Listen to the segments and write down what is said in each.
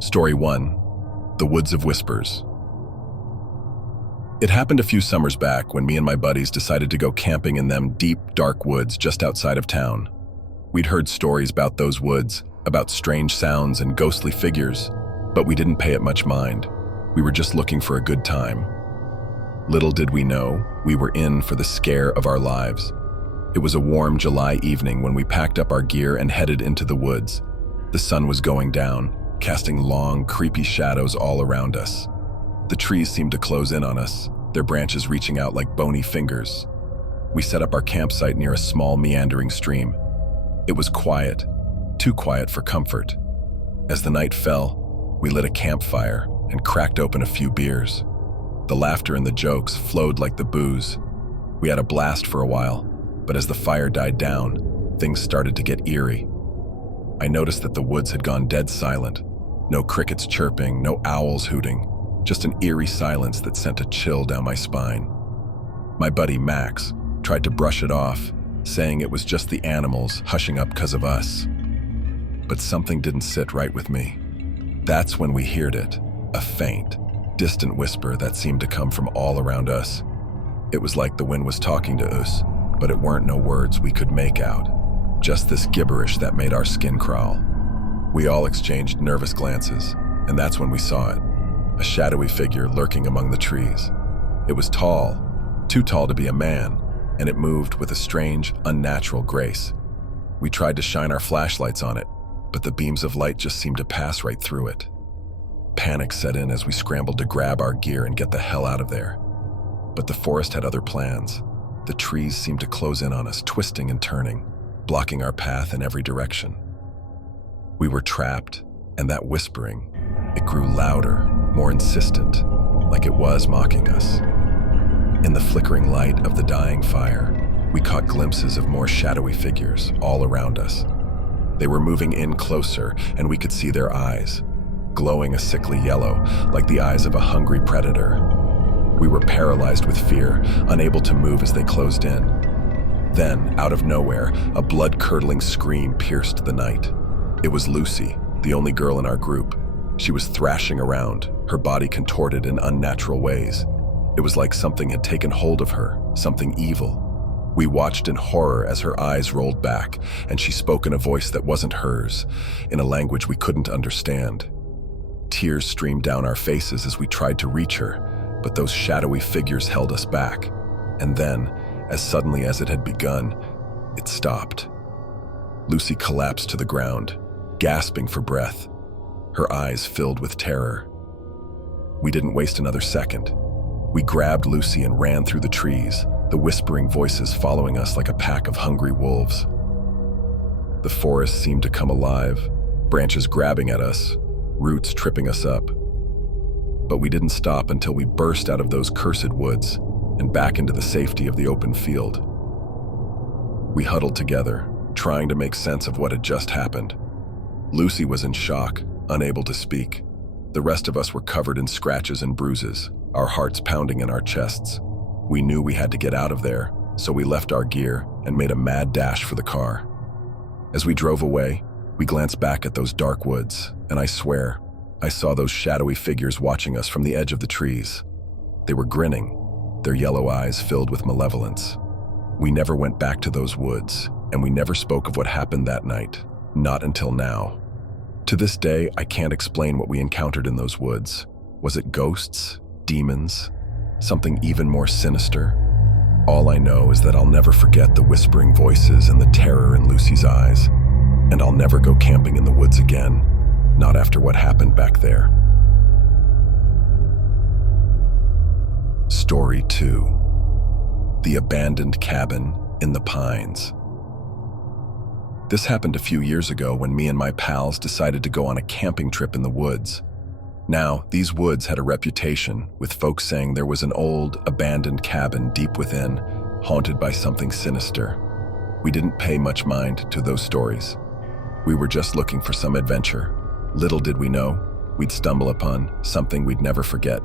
Story 1. The Woods of Whispers. It happened a few summers back when me and my buddies decided to go camping in them deep, dark woods just outside of town. We'd heard stories about those woods, about strange sounds and ghostly figures, but we didn't pay it much mind. We were just looking for a good time. Little did we know, we were in for the scare of our lives. It was a warm July evening when we packed up our gear and headed into the woods. The sun was going down, casting long, creepy shadows all around us. The trees seemed to close in on us, their branches reaching out like bony fingers. We set up our campsite near a small, meandering stream. It was quiet, too quiet for comfort. As the night fell, we lit a campfire and cracked open a few beers. The laughter and the jokes flowed like the booze. We had a blast for a while, but as the fire died down, things started to get eerie. I noticed that the woods had gone dead silent. No crickets chirping, no owls hooting, just an eerie silence that sent a chill down my spine. My buddy Max tried to brush it off, saying it was just the animals hushing up because of us. But something didn't sit right with me. That's when we heard it, a faint, distant whisper that seemed to come from all around us. It was like the wind was talking to us, but it weren't no words we could make out. Just this gibberish that made our skin crawl. We all exchanged nervous glances, and that's when we saw it. A shadowy figure lurking among the trees. It was tall, too tall to be a man, and it moved with a strange, unnatural grace. We tried to shine our flashlights on it, but the beams of light just seemed to pass right through it. Panic set in as we scrambled to grab our gear and get the hell out of there. But the forest had other plans. The trees seemed to close in on us, twisting and turning, blocking our path in every direction. We were trapped, and that whispering, it grew louder, more insistent, like it was mocking us. In the flickering light of the dying fire, we caught glimpses of more shadowy figures all around us. They were moving in closer, and we could see their eyes, glowing a sickly yellow, like the eyes of a hungry predator. We were paralyzed with fear, unable to move as they closed in. Then, out of nowhere, a blood-curdling scream pierced the night. It was Lucy, the only girl in our group. She was thrashing around, her body contorted in unnatural ways. It was like something had taken hold of her, something evil. We watched in horror as her eyes rolled back, and she spoke in a voice that wasn't hers, in a language we couldn't understand. Tears streamed down our faces as we tried to reach her, but those shadowy figures held us back. And then, as suddenly as it had begun, it stopped. Lucy collapsed to the ground, gasping for breath, her eyes filled with terror. We didn't waste another second. We grabbed Lucy and ran through the trees, the whispering voices following us like a pack of hungry wolves. The forest seemed to come alive, branches grabbing at us, roots tripping us up. But we didn't stop until we burst out of those cursed woods and back into the safety of the open field. We huddled together, trying to make sense of what had just happened. Lucy was in shock, unable to speak. The rest of us were covered in scratches and bruises, our hearts pounding in our chests. We knew we had to get out of there, so we left our gear and made a mad dash for the car. As we drove away, we glanced back at those dark woods, and I swear, I saw those shadowy figures watching us from the edge of the trees. They were grinning, their yellow eyes filled with malevolence. We never went back to those woods, and we never spoke of what happened that night, not until now. To this day, I can't explain what we encountered in those woods. Was it ghosts, demons, something even more sinister? All I know is that I'll never forget the whispering voices and the terror in Lucy's eyes, and I'll never go camping in the woods again, not after what happened back there. Story 2. The Abandoned Cabin in the Pines. This happened a few years ago when me and my pals decided to go on a camping trip in the woods. Now, these woods had a reputation, with folks saying there was an old, abandoned cabin deep within, haunted by something sinister. We didn't pay much mind to those stories. We were just looking for some adventure. Little did we know, we'd stumble upon something we'd never forget.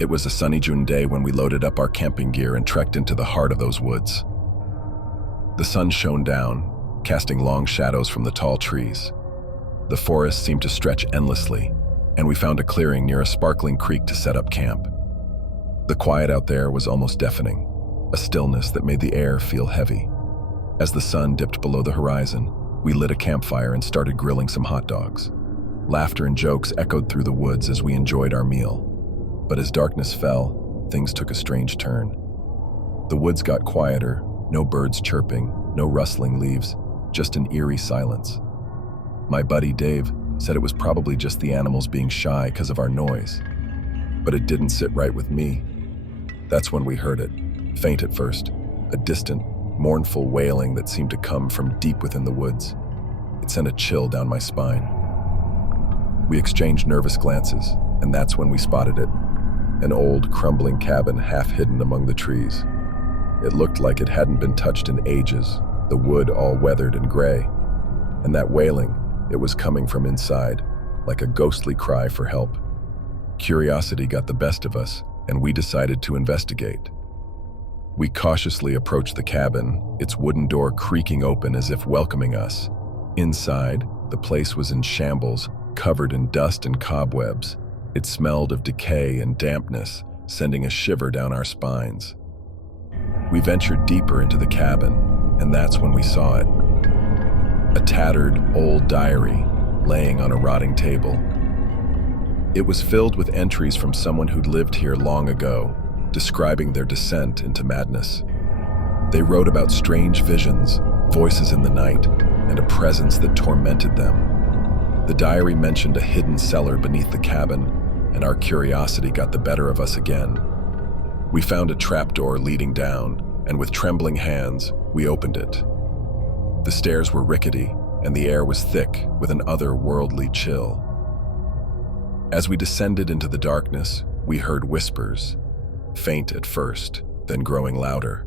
It was a sunny June day when we loaded up our camping gear and trekked into the heart of those woods. The sun shone down, casting long shadows from the tall trees. The forest seemed to stretch endlessly, and we found a clearing near a sparkling creek to set up camp. The quiet out there was almost deafening, a stillness that made the air feel heavy. As the sun dipped below the horizon, we lit a campfire and started grilling some hot dogs. Laughter and jokes echoed through the woods as we enjoyed our meal. But as darkness fell, things took a strange turn. The woods got quieter, no birds chirping, no rustling leaves, just an eerie silence. My buddy Dave said it was probably just the animals being shy because of our noise. But it didn't sit right with me. That's when we heard it, faint at first, a distant, mournful wailing that seemed to come from deep within the woods. It sent a chill down my spine. We exchanged nervous glances, and that's when we spotted it, an old, crumbling cabin half hidden among the trees. It looked like it hadn't been touched in ages, the wood all weathered and gray. And that wailing, it was coming from inside, like a ghostly cry for help. Curiosity got the best of us, and we decided to investigate. We cautiously approached the cabin, its wooden door creaking open as if welcoming us. Inside, the place was in shambles, covered in dust and cobwebs. It smelled of decay and dampness, sending a shiver down our spines. We ventured deeper into the cabin, and that's when we saw it. A tattered, old diary laying on a rotting table. It was filled with entries from someone who'd lived here long ago, describing their descent into madness. They wrote about strange visions, voices in the night, and a presence that tormented them. The diary mentioned a hidden cellar beneath the cabin, and our curiosity got the better of us again. We found a trapdoor leading down, and with trembling hands, we opened it. The stairs were rickety, and the air was thick with an otherworldly chill. As we descended into the darkness, we heard whispers, faint at first, then growing louder.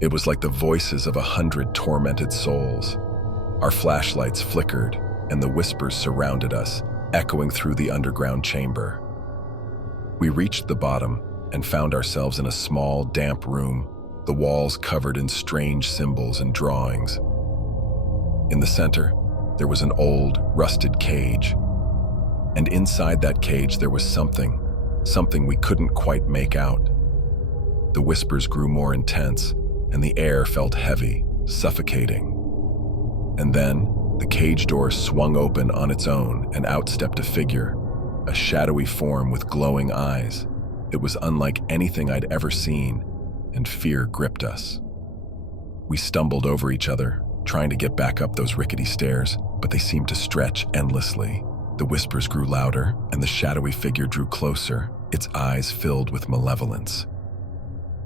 It was like the voices of 100 tormented souls. Our flashlights flickered, and the whispers surrounded us, echoing through the underground chamber. We reached the bottom and found ourselves in a small, damp room, the walls covered in strange symbols and drawings. In the center, there was an old, rusted cage. And inside that cage there was something we couldn't quite make out. The whispers grew more intense, and the air felt heavy, suffocating. And then, the cage door swung open on its own, and out stepped a figure, a shadowy form with glowing eyes. It was unlike anything I'd ever seen, and fear gripped us. We stumbled over each other, trying to get back up those rickety stairs, but they seemed to stretch endlessly. The whispers grew louder, and the shadowy figure drew closer, its eyes filled with malevolence.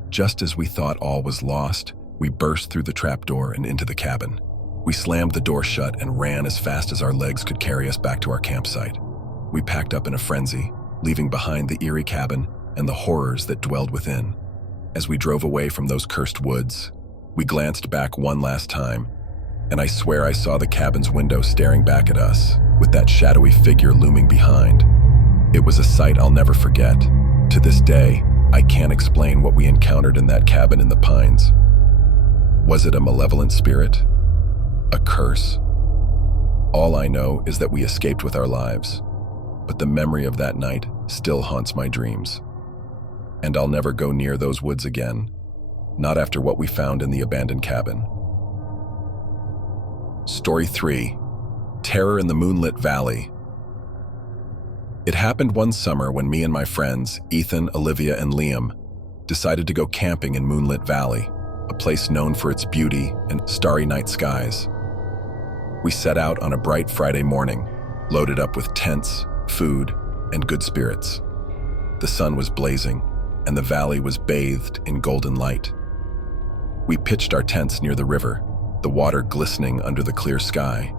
Just as we thought all was lost, we burst through the trapdoor and into the cabin. We slammed the door shut and ran as fast as our legs could carry us back to our campsite. We packed up in a frenzy, leaving behind the eerie cabin and the horrors that dwelled within. As we drove away from those cursed woods, we glanced back one last time, and I swear I saw the cabin's window staring back at us, with that shadowy figure looming behind. It was a sight I'll never forget. To this day, I can't explain what we encountered in that cabin in the pines. Was it a malevolent spirit? A curse? All I know is that we escaped with our lives, but the memory of that night still haunts my dreams. And I'll never go near those woods again, not after what we found in the abandoned cabin. Story 3. Terror in the Moonlit Valley. It happened one summer when me and my friends, Ethan, Olivia, and Liam, decided to go camping in Moonlit Valley, a place known for its beauty and starry night skies. We set out on a bright Friday morning, loaded up with tents, food, and good spirits. The sun was blazing, and the valley was bathed in golden light. We pitched our tents near the river, the water glistening under the clear sky.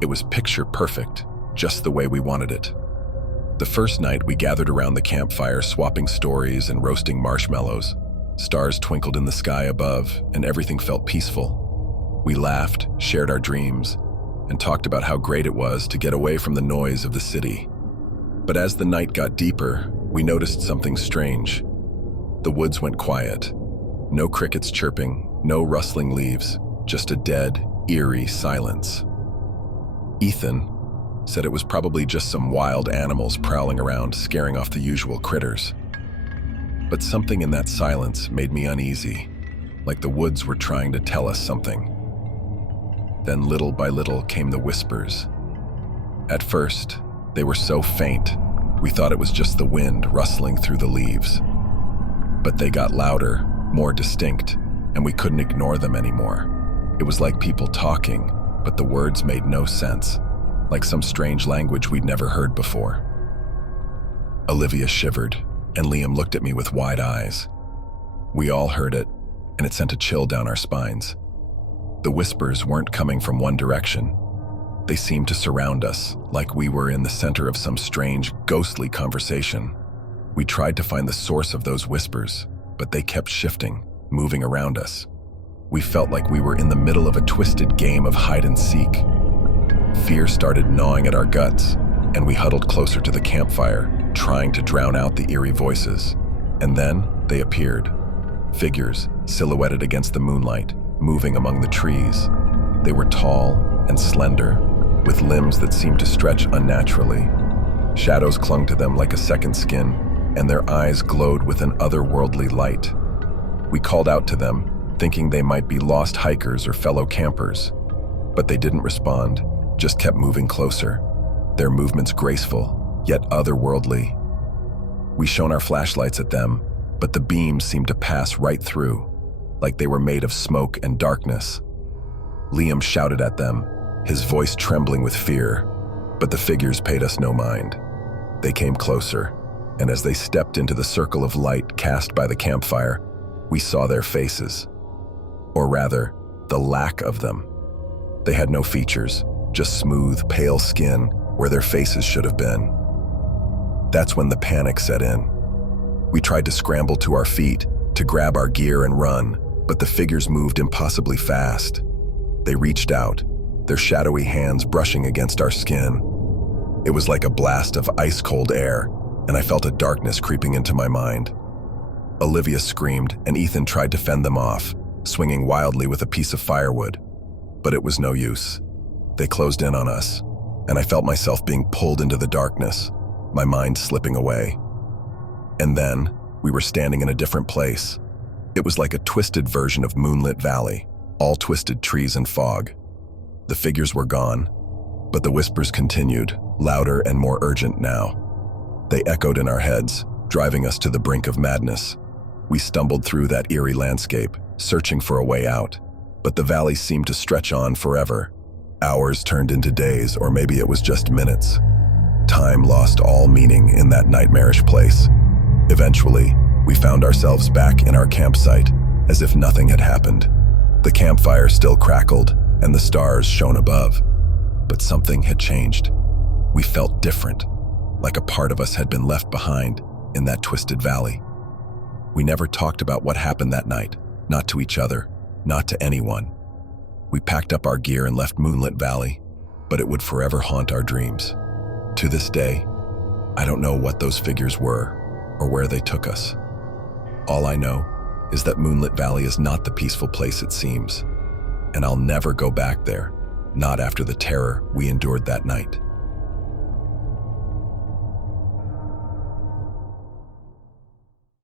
It was picture perfect, just the way we wanted it. The first night we gathered around the campfire swapping stories and roasting marshmallows. Stars twinkled in the sky above, and everything felt peaceful. We laughed, shared our dreams, and talked about how great it was to get away from the noise of the city. But as the night got deeper, we noticed something strange. The woods went quiet. No crickets chirping, no rustling leaves, just a dead, eerie silence. Ethan, said it was probably just some wild animals prowling around, scaring off the usual critters. But something in that silence made me uneasy, like the woods were trying to tell us something. Then little by little came the whispers. At first, they were so faint, we thought it was just the wind rustling through the leaves. But they got louder, more distinct, and we couldn't ignore them anymore. It was like people talking, but the words made no sense, like some strange language we'd never heard before. Olivia shivered, and Liam looked at me with wide eyes. We all heard it, and it sent a chill down our spines. The whispers weren't coming from one direction. They seemed to surround us, like we were in the center of some strange, ghostly conversation. We tried to find the source of those whispers, but they kept shifting, moving around us. We felt like we were in the middle of a twisted game of hide and seek. Fear started gnawing at our guts, and we huddled closer to the campfire, trying to drown out the eerie voices. And then they appeared. Figures, silhouetted against the moonlight, moving among the trees. They were tall and slender, with limbs that seemed to stretch unnaturally. Shadows clung to them like a second skin, and their eyes glowed with an otherworldly light. We called out to them, thinking they might be lost hikers or fellow campers. But they didn't respond, just kept moving closer, their movements graceful, yet otherworldly. We shone our flashlights at them, but the beams seemed to pass right through, like they were made of smoke and darkness. Liam shouted at them, his voice trembling with fear, but the figures paid us no mind. They came closer, and as they stepped into the circle of light cast by the campfire, we saw their faces. Or rather, the lack of them. They had no features, just smooth, pale skin where their faces should have been. That's when the panic set in. We tried to scramble to our feet, to grab our gear and run, but the figures moved impossibly fast. They reached out, their shadowy hands brushing against our skin. It was like a blast of ice-cold air, and I felt a darkness creeping into my mind. Olivia screamed, and Ethan tried to fend them off, swinging wildly with a piece of firewood. But it was no use. They closed in on us, and I felt myself being pulled into the darkness, my mind slipping away. And then, we were standing in a different place. It was like a twisted version of Moonlit Valley, all twisted trees and fog. The figures were gone, but the whispers continued, louder and more urgent now. They echoed in our heads, driving us to the brink of madness. We stumbled through that eerie landscape, searching for a way out, but the valley seemed to stretch on forever. Hours turned into days, or maybe it was just minutes. Time lost all meaning in that nightmarish place. Eventually, we found ourselves back in our campsite, as if nothing had happened. The campfire still crackled, and the stars shone above. But something had changed. We felt different, like a part of us had been left behind in that twisted valley. We never talked about what happened that night, not to each other, not to anyone. We packed up our gear and left Moonlit Valley, but it would forever haunt our dreams. To this day, I don't know what those figures were or where they took us. All I know is that Moonlit Valley is not the peaceful place it seems, and I'll never go back there, not after the terror we endured that night.